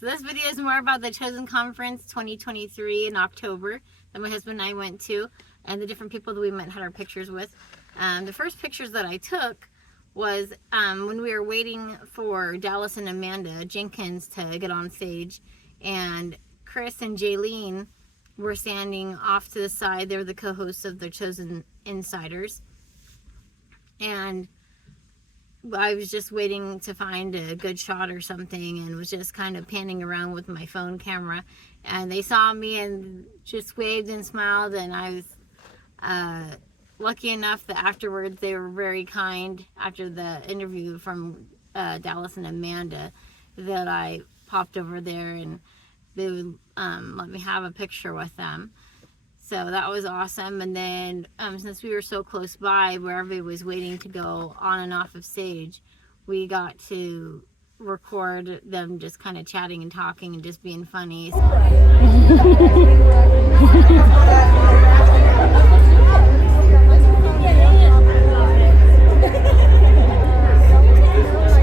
So this video is more about the Chosen Conference 2023 in October that my husband and I went to, and the different people that we met and had our pictures with. The first pictures that I took was when we were waiting for Dallas and Amanda Jenkins to get on stage, and Chris and Jaylene were standing off to the side. They're the co-hosts of the Chosen Insiders, and I was just waiting to find a good shot or something, and was just kind of panning around with my phone camera, and they saw me and just waved and smiled, and I was lucky enough that afterwards they were very kind after the interview from Dallas and Amanda, that I popped over there and they would let me have a picture with them. So that was awesome. And then since we were so close by, where everybody was waiting to go on and off of stage, we got to record them just kind of chatting and talking and just being funny.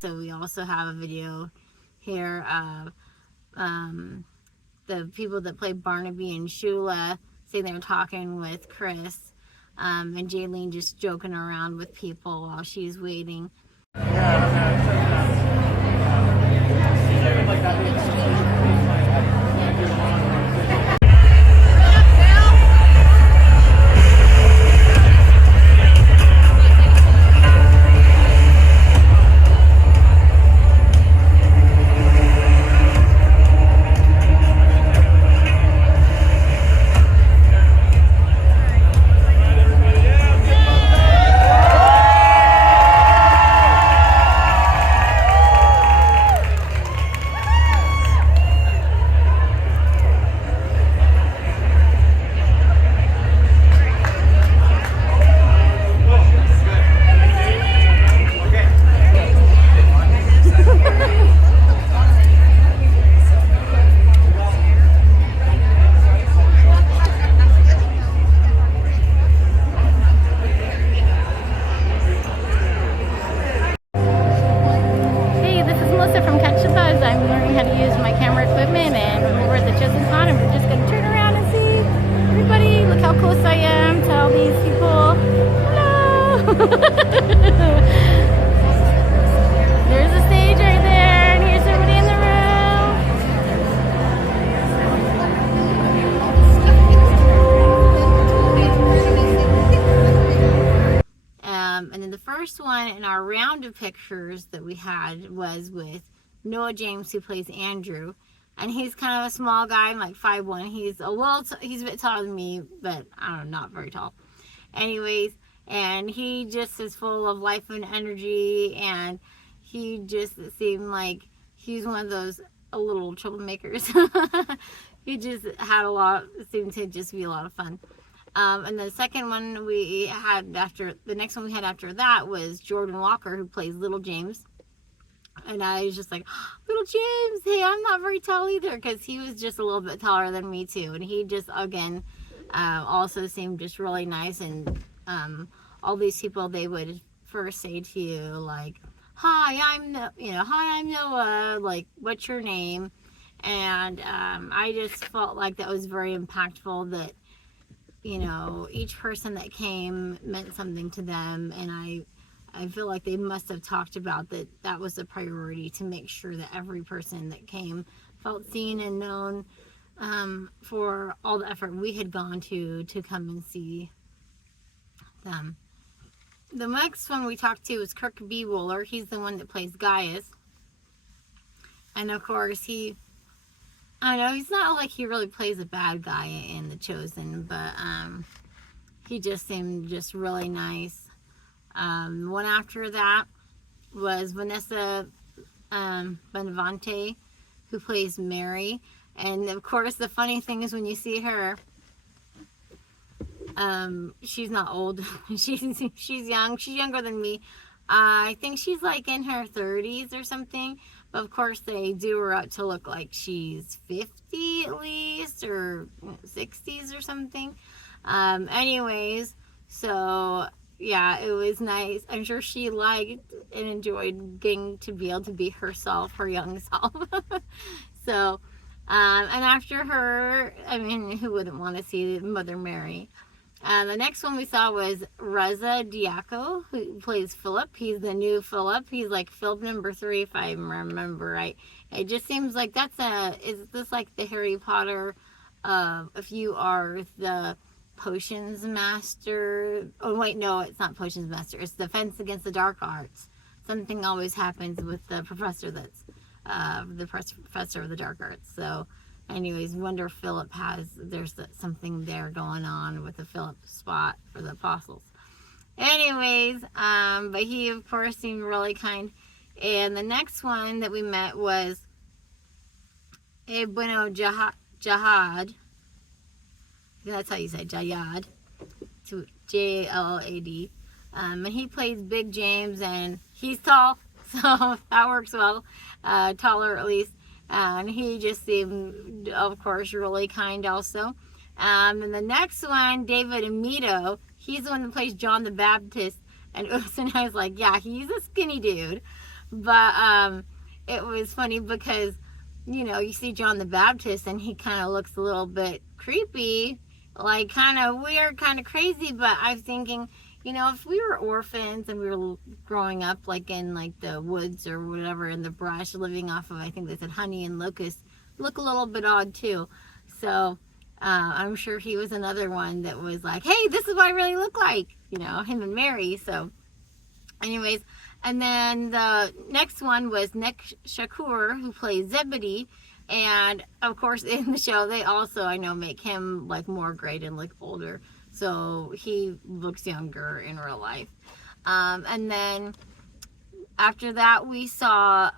So we also have a video here of the people that play Barnaby and Shula sitting there talking with Chris, and Jaylene just joking around with people while she's waiting. There's a stage right there, and here's everybody in the room. And then the first one in our round of pictures that we had was with Noah James, who plays Andrew. And he's kind of a small guy. I'm like 5'1". He's a bit taller than me, but I don't know, not very tall. Anyways, and he just is full of life and energy, and he just seemed like he's one of those little troublemakers. He just had seemed to just be a lot of fun. And the second one we had the next one we had after that was Jordan Walker, who plays Little James. And I was just like, Little James, hey, I'm not very tall either, because he was just a little bit taller than me too. And he just, again, also seemed just really nice. And all these people, they would first say to you, like, hi, I'm Noah, like, what's your name? And I just felt like that was very impactful, that, you know, each person that came meant something to them. And I feel like they must have talked about that was a priority, to make sure that every person that came felt seen and known for all the effort we had gone to come and see them. The next one we talked to was Kirk B. Wooler. He's the one that plays Gaius. And of course, I don't know, he's not like he really plays a bad guy in The Chosen, but he just seemed just really nice. One after that was Vanessa Benavente, who plays Mary. And of course, the funny thing is when you see her, she's not old. she's young. She's younger than me. I think she's like in her 30s or something. But of course, they do her up to look like she's 50 at least, or 60s or something. Anyways, so yeah, it was nice. I'm sure she liked and enjoyed getting to be able to be herself, her young self. So, and after her, I mean, who wouldn't want to see Mother Mary? The next one we saw was Reza Diaco, who plays Philip. He's the new Philip. He's like Philip number 3, if I remember right. It just seems like is this like the Harry Potter, if you are the potions master? Oh, wait, no, it's not potions master. It's defense against the dark arts. Something always happens with the professor the professor of the dark arts. So, anyways, wonder if Philip there's something there going on with the Philip spot for the apostles. Anyways, but he of course seemed really kind. And the next one that we met was Bueno Jahad. That's how you say Jayad. Jallad. And he plays Big James, and he's tall, so that works well. Taller at least. And he just seemed, of course, really kind also. And the next one, David Amito, he's the one that plays John the Baptist. And I was like, yeah, he's a skinny dude. But it was funny because, you see John the Baptist and he kind of looks a little bit creepy, like kind of weird, kind of crazy. But I was thinking, if we were orphans and we were growing up like in like the woods or whatever in the brush, living off of, I think they said honey and locusts, look a little bit odd too. So I'm sure he was another one that was like, hey, this is what I really look like, him and Mary. So anyways, and then the next one was Nick Shakur, who plays Zebedee. And of course in the show they also, I know, make him like more gray and look older. So he looks younger in real life. And then after that, we saw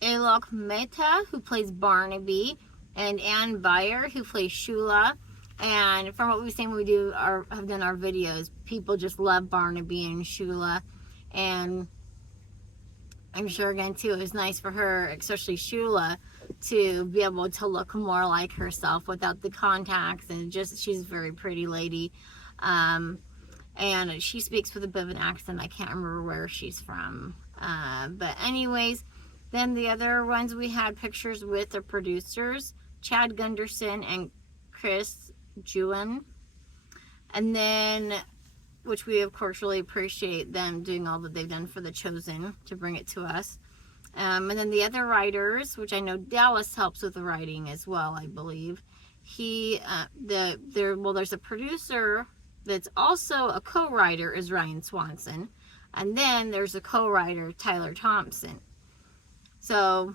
Alok Mehta, who plays Barnaby, and Ann Byer, who plays Shula. And from what we've seen, have done our videos, people just love Barnaby and Shula. And I'm sure again too, it was nice for her, especially Shula, to be able to look more like herself without the contacts, and she's a very pretty lady. And she speaks with a bit of an accent. I can't remember where she's from. But anyways, then the other ones we had pictures with the producers, Chad Gunderson and Chris Jewin. And then, which we of course really appreciate them doing all that they've done for The Chosen to bring it to us. And then the other writers, which I know Dallas helps with the writing as well, I believe. There's a producer that's also a co-writer, is Ryan Swanson. And then there's a co-writer, Tyler Thompson. So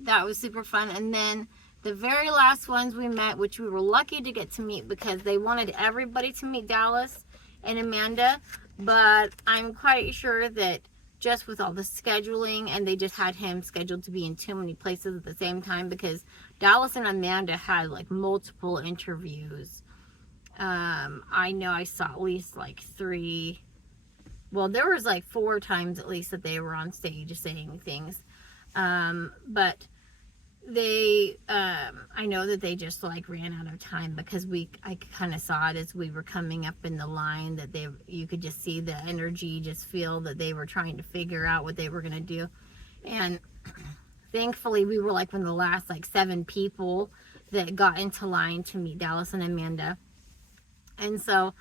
that was super fun. And then the very last ones we met, which we were lucky to get to meet because they wanted everybody to meet Dallas and Amanda. But I'm quite sure that just with all the scheduling, and they just had him scheduled to be in too many places at the same time, because Dallas and Amanda had like multiple interviews. I know I saw at least like 3, well, there was like 4 times at least that they were on stage saying things. But they, I know that they just like ran out of time, because I kind of saw it as we were coming up in the line, that you could just see the energy, just feel that they were trying to figure out what they were going to do. And thankfully we were like one of the last like 7 people that got into line to meet Dallas and Amanda. And so,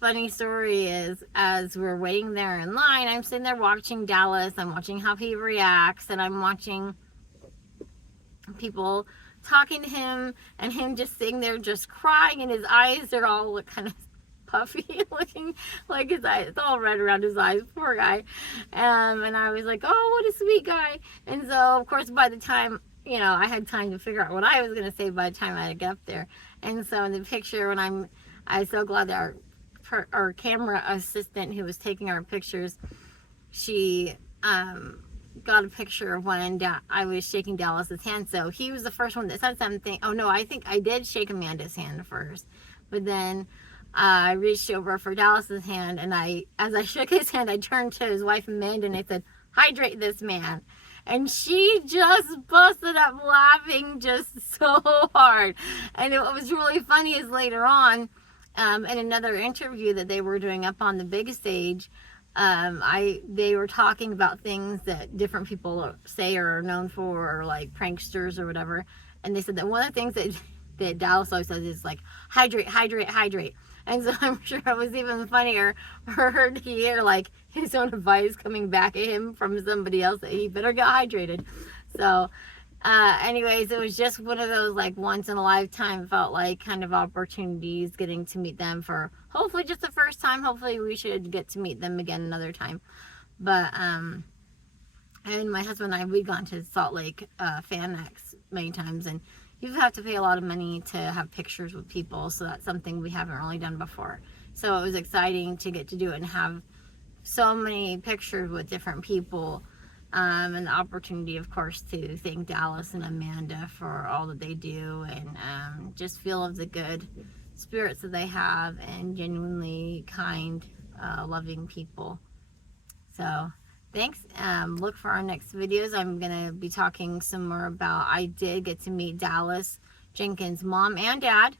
funny story is, as we're waiting there in line, I'm sitting there watching Dallas, I'm watching how he reacts, and I'm watching people talking to him, and him just sitting there just crying, and his eyes are all kind of puffy looking, like his eyes, it's all red around his eyes, poor guy. And I was like, oh, what a sweet guy. And so of course by the time, I had time to figure out what I was going to say by the time I got up there. And so in the picture, when I was so glad that our camera assistant who was taking our pictures, she got a picture of when I was shaking Dallas's hand. So he was the first one that said something. Oh no, I think I did shake Amanda's hand first, but then I reached over for Dallas's hand, and as I shook his hand, I turned to his wife Amanda and I said, hydrate this man. And she just busted up laughing just so hard. And what was really funny is later on, in another interview that they were doing up on the big stage, they were talking about things that different people say or are known for, or like pranksters or whatever. And they said that one of the things that Dallas always says is like, hydrate, hydrate, hydrate. And so I'm sure it was even funnier for her to hear like his own advice coming back at him from somebody else that he better get hydrated. So anyways, it was just one of those like once in a lifetime, felt like, kind of opportunities, getting to meet them for hopefully just the first time. Hopefully we should get to meet them again another time. But and my husband and I, we've gone to Salt Lake FanX many times, and you have to pay a lot of money to have pictures with people, so that's something we haven't really done before. So it was exciting to get to do it and have so many pictures with different people. And the opportunity, of course, to thank Dallas and Amanda for all that they do, and just feel of the good spirits that they have, and genuinely kind, loving people. So thanks. Look for our next videos. I'm going to be talking some more about, I did get to meet Dallas Jenkins' mom and dad.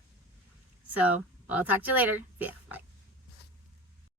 So I'll talk to you later. See ya. Bye.